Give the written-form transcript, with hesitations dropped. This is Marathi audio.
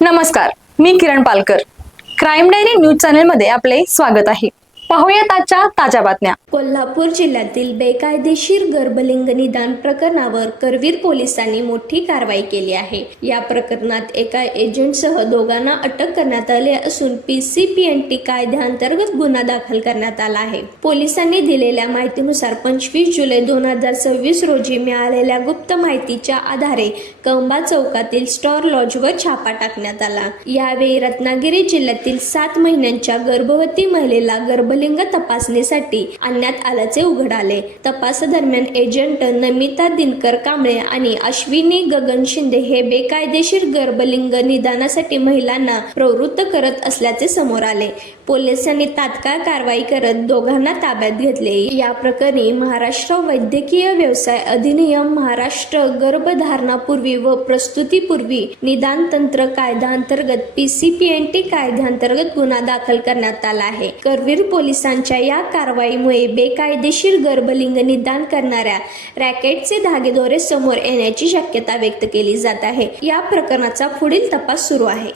नमस्कार, मी Kiran Palkar. Crime diary news channel मध्ये आपले स्वागत आहे. पाहूयात आजच्या ताज्या बातम्या. कोल्हापूर जिल्ह्यातील बेकायदेशीर गर्भलिंग निदान प्रकरणावर करवीर पोलिसांनी मोठी कारवाई केली आहे. या प्रकरणात एका एजंटसह दोघांना अटक करण्यात आली असून PCPNT कायद्याअंतर्गत गुन्हा दाखल करण्यात आला आहे. पोलिसांनी दिलेल्या माहितीनुसार 25 जुलै 2026 रोजी मिळालेल्या गुप्त माहितीच्या आधारे कंबा चौकातील स्टार लॉजवर छापा टाकण्यात आला. यावेळी रत्नागिरी जिल्ह्यातील 7 महिन्यांच्या गर्भवती महिलेला गर्भलिंग तपासणीसाठी आणण्यात आल्याचे उघड आले. तपासादरम्यान एजंट नमिता दिनकर कांबळे आणि अश्विनी गगन शिंदे हे बेकायदेशीर गर्भलिंग निदानासाठी महिलांना प्रवृत्त करत असल्याचे समोर आले. पोलिसांनी तात्काळ कारवाई करत दोघांना ताब्यात घेतले. या प्रकरणी महाराष्ट्र वैद्यकीय व्यवसाय अधिनियम, महाराष्ट्र गर्भधारणापूर्वी व प्रसूतीपूर्वी निदान तंत्र कायद्याअंतर्गत PCPNT कायद्याअंतर्गत गुन्हा दाखल करण्यात आला आहे. करवीर पोलिसांच्या या कारवाईमुळे बेकायदेशीर गर्भलिंग निदान करणाऱ्या रॅकेटचे धागेदोरे समोर येण्याची शक्यता व्यक्त केली जात आहे. या प्रकरणाचा पुढील तपास सुरू आहे.